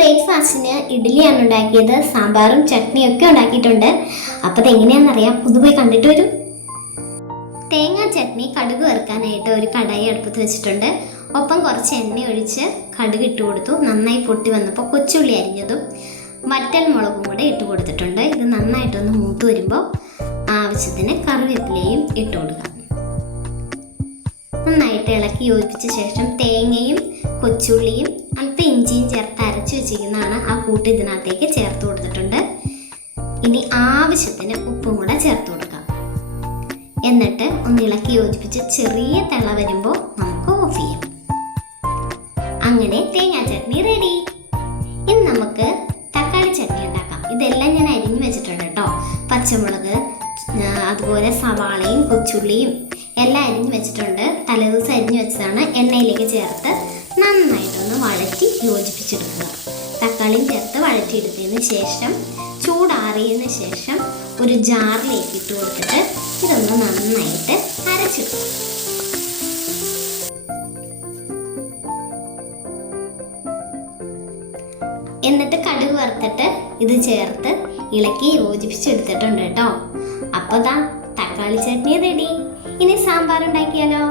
ബ്രേക്ക്ഫാസ്റ്റിന് ഇഡ്ഡലിയാണ് ഉണ്ടാക്കിയത്. സാമ്പാറും ചട്നിയൊക്കെ ഉണ്ടാക്കിയിട്ടുണ്ട്. അപ്പോൾ അതെങ്ങനെയാണെന്നറിയാം, ഒന്ന് പോയി കണ്ടിട്ട് വരും. തേങ്ങാ ചട്നി കടുക് വറുക്കാനായിട്ട് ഒരു കടായി അടുപ്പത്ത് വെച്ചിട്ടുണ്ട്. ഒപ്പം കുറച്ച് എണ്ണ ഒഴിച്ച് കടുക് ഇട്ട് കൊടുത്തു. നന്നായി പൊട്ടി വന്നപ്പോൾ കൊച്ചുള്ളി അരിഞ്ഞതും വറ്റൽ മുളകും കൂടെ ഇട്ട് കൊടുത്തിട്ടുണ്ട്. ഇത് നന്നായിട്ടൊന്ന് മൂത്ത് വരുമ്പോൾ ആവശ്യത്തിന് കറിവേപ്പിലയും ഇട്ട് കൊടുക്കാം. നന്നായിട്ട് ഇളക്കി യോജിപ്പിച്ച ശേഷം തേങ്ങയും കൊച്ചുള്ളിയും അല്പം ഇഞ്ചിയും ചേർത്ത് അരച്ച് വെച്ചിരിക്കുന്നതാണ് ആ കൂട്ട് ഇതിനകത്തേക്ക് ചേർത്ത് കൊടുത്തിട്ടുണ്ട്. ഇനി ആവശ്യത്തിന് ഉപ്പും കൂടെ ചേർത്ത് കൊടുക്കാം. എന്നിട്ട് ഒന്ന് ഇളക്കി യോജിപ്പിച്ച് ചെറിയ തിള വരുമ്പോൾ നമുക്ക് ഓഫ് ചെയ്യാം. അങ്ങനെ തേങ്ങാ ചട്നി റെഡി. ഇനി നമുക്ക് തക്കാളി ചട്നി ഉണ്ടാക്കാം. ഇതെല്ലാം ഞാൻ അരിഞ്ഞു വെച്ചിട്ടുണ്ട് കേട്ടോ. പച്ചമുളക്, അതുപോലെ സവാളയും കൊച്ചുള്ളിയും എല്ലാം അരിഞ്ഞു വെച്ചിട്ടുണ്ട്. തലേദിവസം അരിഞ്ഞു വെച്ചതാണ്. എണ്ണയിലേക്ക് ചേർത്ത് നന്നായിട്ടൊന്ന് വഴറ്റി യോജിപ്പിച്ചെടുക്കുക. തക്കാളിയും ചേർത്ത് വഴറ്റിയെടുത്തതിന് ശേഷം ചൂടാറിയതിന് ശേഷം ഒരു ജാറിലേക്ക് ഇട്ട് കൊടുത്തിട്ട് ഇതൊന്ന് നന്നായിട്ട് അരച്ചെടുക്കും. എന്നിട്ട് കടുക് വറുത്തിട്ട് ഇത് ചേർത്ത് ഇളക്കി യോജിപ്പിച്ചെടുത്തിട്ടുണ്ട് കേട്ടോ. അപ്പോൾ തക്കാളി ചട്നി റെഡി. ഇനി സാമ്പാർ ഉണ്ടാക്കിയാലോ?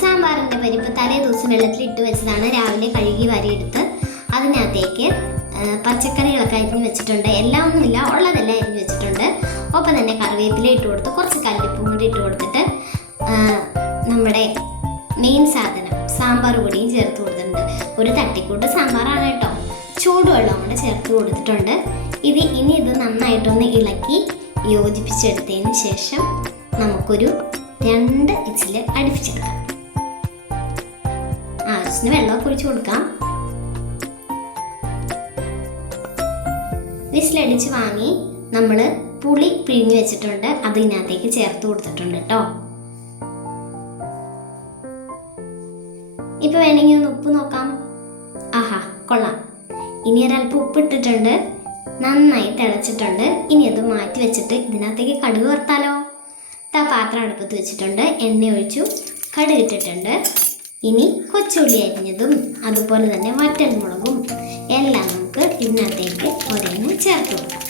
സാമ്പാറിൻ്റെ പരിപ്പ് തലേ ദിവസം വെള്ളത്തിൽ ഇട്ട് വെച്ചതാണ്. രാവിലെ കഴുകി വരിയെടുത്ത് അതിനകത്തേക്ക് പച്ചക്കറികളൊക്കെ അരിഞ്ഞ് വെച്ചിട്ടുണ്ട്. എല്ലാം ഒന്നുമില്ല, ഉള്ളതെല്ലാം അരിഞ്ഞ് വെച്ചിട്ടുണ്ട്. ഒപ്പം തന്നെ കറിവേപ്പില ഇട്ട് കൊടുത്ത് കുറച്ച് കല്ലുപ്പും കൂടി ഇട്ട് കൊടുത്തിട്ട് നമ്മുടെ മെയിൻ സാധനം സാമ്പാർ പൊടിയും ചേർത്ത് കൊടുത്തിട്ടുണ്ട്. ഒരു തട്ടിക്കൂട്ട് സാമ്പാറാണ് കേട്ടോ. ചൂടുവെള്ളം കൂടെ ചേർത്ത് കൊടുത്തിട്ടുണ്ട്. ഇനി ഇത് നന്നായിട്ടൊന്ന് ഇളക്കി യോജിപ്പിച്ചെടുത്തതിന് ശേഷം നമുക്കൊരു 2 വിസിൽ അടുപ്പിച്ചെടുക്കാം. ആവശ്യത്തിന് വെള്ളമൊക്കെ ഒഴിച്ച് കൊടുക്കാം. വിസിലടിച്ച് വാങ്ങി നമ്മൾ പുളി പിഴിഞ്ഞ് വെച്ചിട്ടുണ്ട്. അത് ഇതിനകത്തേക്ക് ചേർത്ത് കൊടുത്തിട്ടുണ്ട് കേട്ടോ. ഇപ്പൊ വേണമെങ്കിൽ ഒന്ന് ഉപ്പ് നോക്കാം. ആഹാ, കൊള്ളാം. ഇനി ഒരല്പം ഉപ്പിട്ടിട്ടുണ്ട്. നന്നായി തിളച്ചിട്ടുണ്ട്. ഇനി അത് മാറ്റി വെച്ചിട്ട് ഇതിനകത്തേക്ക് കടുക് വറുത്താലോ? പാത്രം അടുപ്പത്ത് വെച്ചിട്ടുണ്ട്. എണ്ണ ഒഴിച്ചു, കടുക് ഇട്ടിട്ടുണ്ട്. ഇനി കൊച്ചുള്ളി അരിഞ്ഞതും അതുപോലെ തന്നെ വറ്റൽ മുളകും എല്ലാം നമുക്ക് ഇതിനകത്തേക്ക് ഒരെണ്ണം ചേർത്ത് കൊടുക്കാം.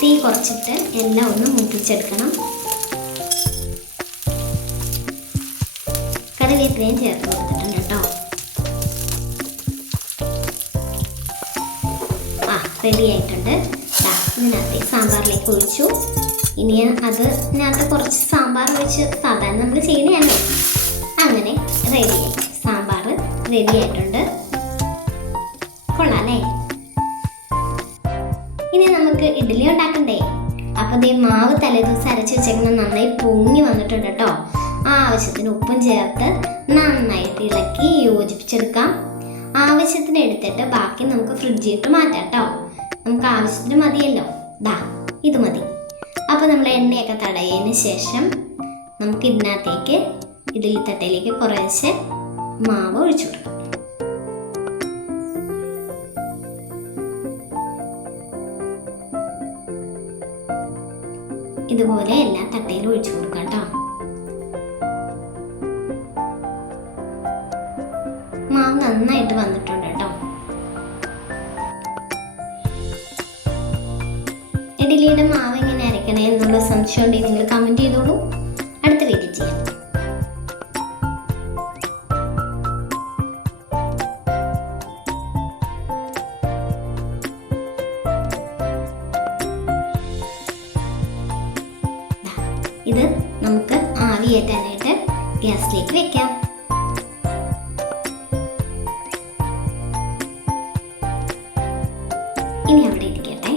തീ കുറച്ചിട്ട് എല്ലാം ഒന്ന് മൂപ്പിച്ചെടുക്കണം. കറിവേപ്പിലയും ചേർത്ത് കൊടുത്തിട്ടുണ്ട് കേട്ടോ. റെഡി ആയിട്ടുണ്ട്. ഇതിനകത്തേക്ക് സാമ്പാറിലേക്ക് ഒഴിച്ചു. ഇനി ഇതിനകത്ത് കുറച്ച് സാമ്പാർ ഒഴിച്ച് സാധാരണ നമ്മൾ ചെയ്യുന്നതാണല്ലോ. അങ്ങനെ റെഡിയായി. സാമ്പാർ റെഡി ആയിട്ടുണ്ട്. കൊള്ളാല്ലേ? ഇനി നമുക്ക് ഇഡ്ഡലി ഉണ്ടാക്കണ്ടേ? അപ്പോൾ മാവ് തലേദിവസം അരച്ച് വെച്ചേക്കുന്നത് നന്നായി പൊങ്ങി വന്നിട്ടുണ്ട് കേട്ടോ. ആവശ്യത്തിന് ഉപ്പും ചേർത്ത് നന്നായിട്ട് ഇളക്കി യോജിപ്പിച്ചെടുക്കാം. ആവശ്യത്തിന് എടുത്തിട്ട് ബാക്കി നമുക്ക് ഫ്രിഡ്ജിലിട്ട് മാറ്റാം കേട്ടോ. നമുക്ക് ആവശ്യത്തിന് മതിയല്ലോ. ഇത് മതി. അപ്പോൾ നമ്മൾ എണ്ണയൊക്കെ തടയതിന് ശേഷം നമുക്ക് ഇതിനകത്തേക്ക് ഇഡ്ഡലി തട്ടയിലേക്ക് കുറേശ്ശെ മാവ് ഒഴിച്ചു കൊടുക്കാം. ഇതുപോലെ എല്ലാ തട്ടയിലും ഒഴിച്ചു കൊടുക്കാം കേട്ടോ. മാവ് നന്നായിട്ട് വന്നിട്ടുണ്ട് കേട്ടോ. ഇഡ്ഡലിയുടെ മാവ് എങ്ങനെ അരക്കണേ എന്നുള്ള സംശയം ഉണ്ടെങ്കിൽ നിങ്ങൾ കമൻറ്റ് ചെയ്തോളൂ. അടുത്ത വീഡിയോ ചെയ്യാം. ഇത് നമുക്ക് ആവിയേറ്റാനായിട്ട് ഗ്യാസിലേക്ക് വെക്കാം. ഇനി അവിടെ ഇരിക്കട്ടെ.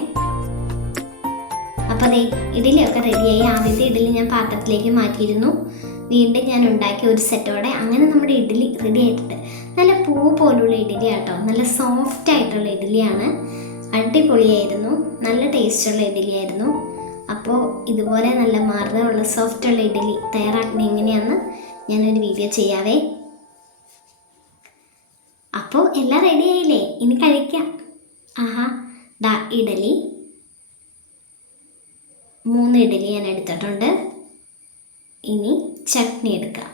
അപ്പോൾ ഇഡ്ഡലിയൊക്കെ റെഡിയായി. ആദ്യത്തെ ഇഡ്ഡലി ഞാൻ പാത്രത്തിലേക്ക് മാറ്റിയിരുന്നു. വീണ്ടും ഞാൻ ഉണ്ടാക്കിയ ഒരു സെറ്റോടെ അങ്ങനെ നമ്മുടെ ഇഡ്ഡലി റെഡി ആയിട്ടുണ്ട്. നല്ല പൂ പോലുള്ള ഇഡ്ഡലി ആട്ടോ. നല്ല സോഫ്റ്റ് ആയിട്ടുള്ള ഇഡ്ഡലിയാണ്. അടിപൊളിയായിരുന്നു. നല്ല ടേസ്റ്റുള്ള ഇഡ്ഡലിയായിരുന്നു. അപ്പോൾ ഇതുപോലെ നല്ല മധുരമുള്ള സോഫ്റ്റുള്ള ഇഡ്ഡലി തയ്യാറാക്കുന്നത് എങ്ങനെയാണെന്ന് ഞാനൊരു വീഡിയോ ചെയ്യാവേ. അപ്പോൾ എല്ലാം റെഡി ആയില്ലേ? ഇനി കഴിക്കാം. ആഹാ, ഇഡ്ഡലി 3 ഇഡ്ഡലി ഞാൻ എടുത്തിട്ടുണ്ട്. ഇനി ചട്നി എടുക്കാം.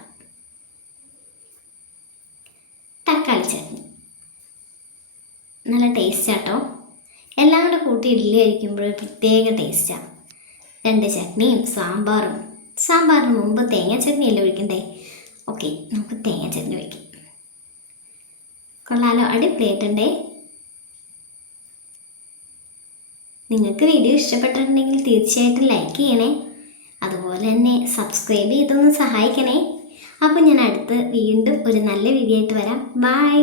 തക്കാളി ചട്നി നല്ല ടേസ്റ്റാട്ടോ. എല്ലാം കൂടെ കൂട്ടി ഇഡ്ഡലി കഴിക്കുമ്പോൾ പ്രത്യേക ടേസ്റ്റാണ്. 2 ചട്നിയും സാമ്പാറും. സാമ്പാറിന് മുമ്പ് തേങ്ങ ചട്നിയല്ലേ ഒഴിക്കണ്ടേ? ഓക്കെ, നമുക്ക് തേങ്ങ ചട്നി ഒഴിക്കാം. കൊള്ളാലോ, അടിപൊളിയായിട്ടുണ്ടേ. നിങ്ങൾക്ക് വീഡിയോ ഇഷ്ടപ്പെട്ടിട്ടുണ്ടെങ്കിൽ തീർച്ചയായിട്ടും ലൈക്ക് ചെയ്യണേ. അതുപോലെ തന്നെ സബ്സ്ക്രൈബ് ചെയ്തൊന്ന് സഹായിക്കണേ. അപ്പോൾ ഞാൻ അടുത്ത് വീണ്ടും ഒരു നല്ല വീഡിയോ ആയിട്ട് വരാം. ബൈ.